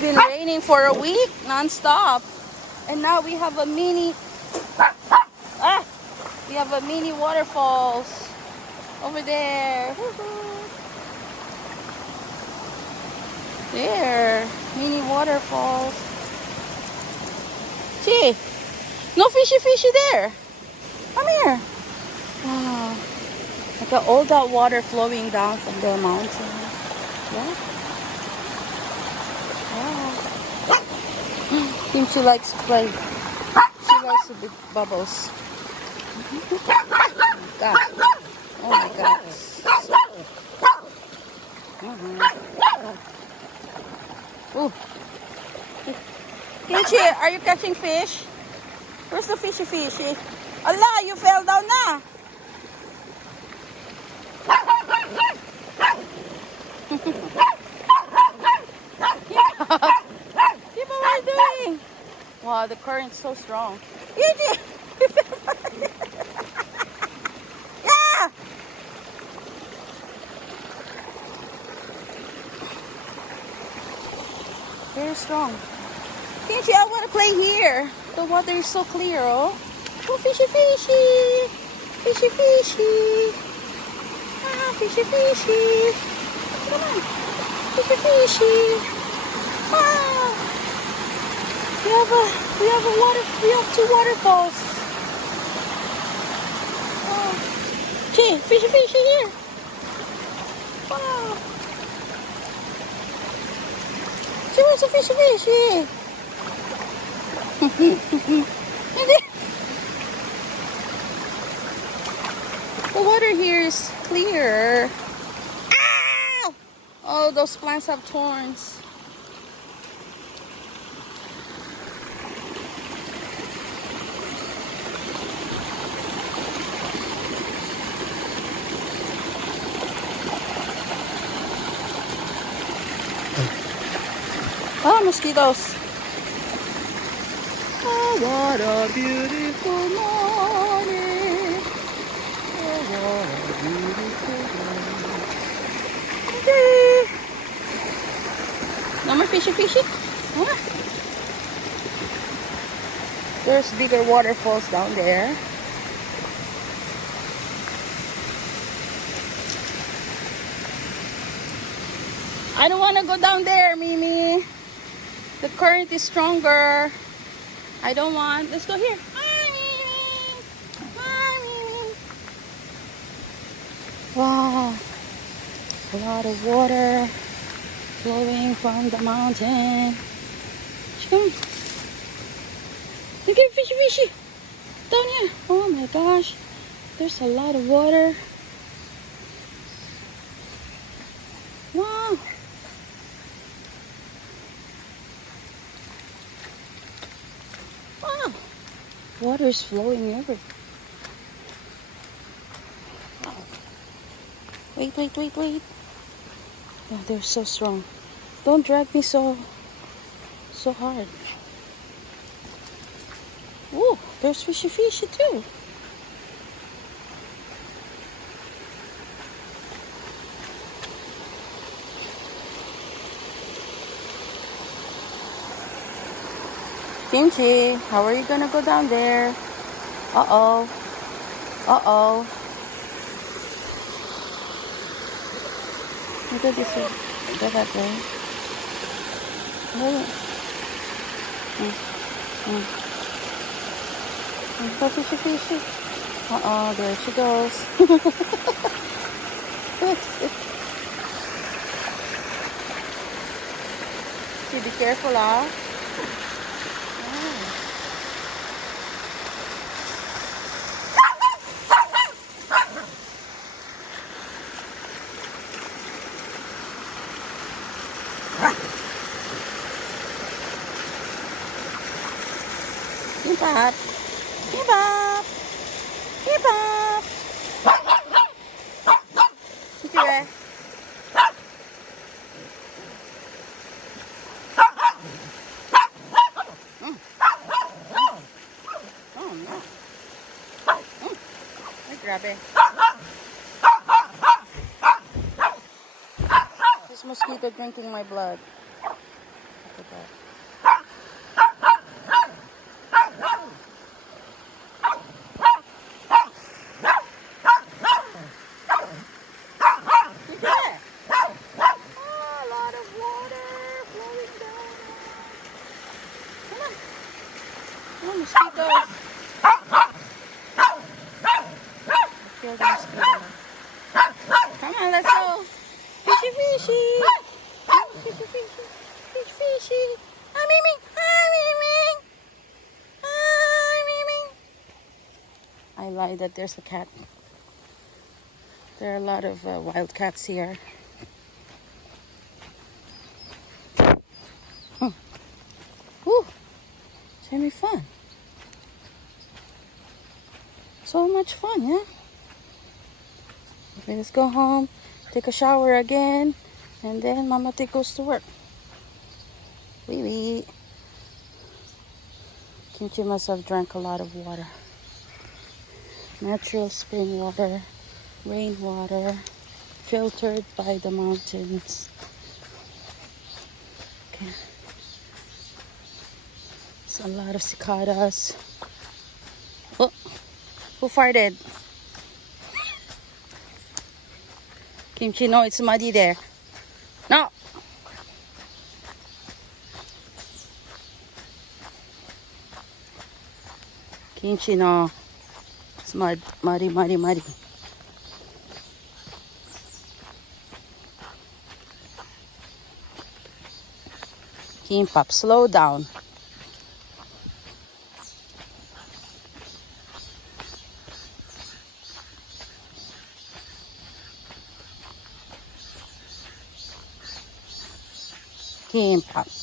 been raining for a week non-stop, and now we have a mini waterfalls over there. Woohoo. There, mini waterfalls. See, no fishy there. Come here. Wow, look at all that water flowing down from the mountain. Yeah. Wow. Kimchi likes to play. She likes the big bubbles. God. Oh my God. Ooh. Kimchi, are you catching fish? Where's the fishy? Allah, you fell down na. What are you doing? Wow, the current's so strong. Yeah! Very strong. Kimchi, I want to play here. The water is so clear, oh. Oh, fishy. Ah, fishy. Come on. Fishy. Ah. We have two waterfalls. Oh. Gee, fishy here. Wow. See, where's the fishy? The water here is clear. Ow! Oh, those plants have thorns. Oh, mosquitoes. Oh, what a beautiful morning. Oh, what a beautiful morning. Okay. No more fishy? Huh? There's bigger waterfalls down there. I don't want to go down there, Mimi. The current is stronger. I don't want. Let's go here. Hi, Mimi. Wow. A lot of water flowing from the mountain. Come. Look at fishy. Down here. Oh my gosh. There's a lot of water. Wow. Water is flowing everywhere. Wow. Wait. Oh, they're so strong. Don't drag me so hard. Oh, there's fishy too. Kimchi, how are you gonna go down there? Uh-oh. Look at this way. Go that way. Go fishy. Uh-oh, there she goes. See, be careful, ah. Hip hop. Look at that. Oh no. Ay, grabe. This mosquito drinking my blood. at that. Look at that. Oh, a lot of water flowing down. Come on. Oh, mosquitoes. Kill the mosquitoes. Come on, let's go. Fishy, fishy. Fishy, fishy. Fish, fishy. Hi, Mimi. Hi, Mimi. Hi, Mimi. I lied that there's a cat. There are a lot of wild cats here. Woo. It's gonna be fun. So much fun, yeah? Okay, let's go home, take a shower again, and then Mama T goes to work. Wee wee. Kimchi must have drank a lot of water. Natural spring water, rainwater, filtered by the mountains. Okay. There's a lot of cicadas. Oh, who farted? Kimchi, no, it's muddy there. No. Kimchi, no. It's muddy, muddy, muddy. Kimpap, slow down. Kimpap.